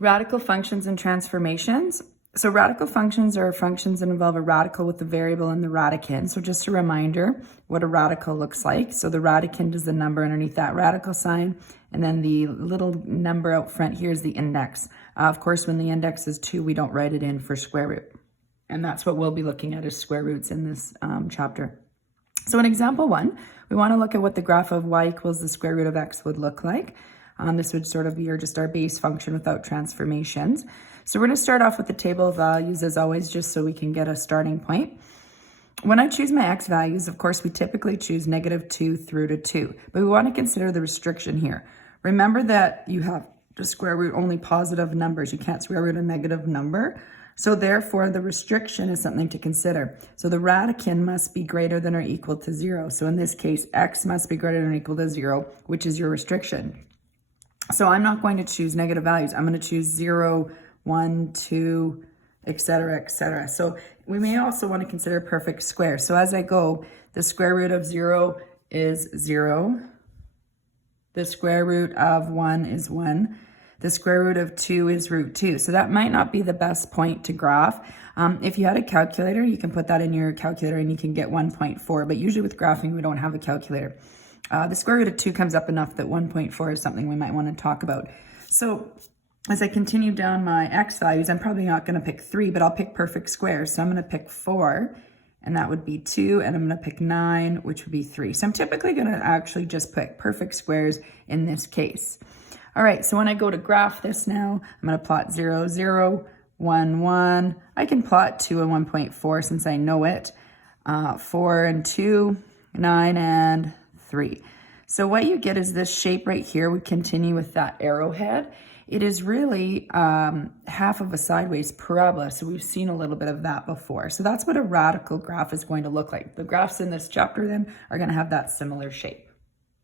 Radical functions and transformations. So radical functions are functions that involve a radical with the variable and the radicand. So just a reminder what a radical looks like. So the radicand is the number underneath that radical sign, and then the little number out front here is the index. Of course, when the index is 2, we don't write it in for square root. And that's what we'll be looking at as square roots in this chapter. So in example 1, we want to look at what the graph of y equals the square root of x would look like. This would sort of be just our base function without transformations. So we're going to start off with the table of values as always, just so we can get a starting point. When I choose my x values, of course, we typically choose -2 through to 2, but we want to consider the restriction here. Remember that you have to square root only positive numbers. You can't square root a negative number. So therefore, the restriction is something to consider. So the radicand must be greater than or equal to 0. So in this case, x must be greater than or equal to 0, which is your restriction. So I'm not going to choose negative values. I'm going to choose 0, 1, 2, etc., etc. So we may also want to consider perfect squares. So as I go, the square root of 0 is 0. The square root of 1 is 1. The square root of 2 is root 2. So that might not be the best point to graph. If you had a calculator, you can put that in your calculator and you can get 1.4. But usually with graphing, we don't have a calculator. The square root of 2 comes up enough that 1.4 is something we might want to talk about. So as I continue down my x values, I'm probably not going to pick 3, but I'll pick perfect squares. So I'm going to pick 4, and that would be 2, and I'm going to pick 9, which would be 3. So I'm typically going to actually just pick perfect squares in this case. All right, so when I go to graph this now, I'm going to plot 0, 0, 1, 1. I can plot 2 and 1.4 since I know it. 4 and 2, 9 and 3. So what you get is this shape right here. We continue with that arrowhead. It is really half of a sideways parabola. So we've seen a little bit of that before. So that's what a radical graph is going to look like. The graphs in this chapter then are going to have that similar shape.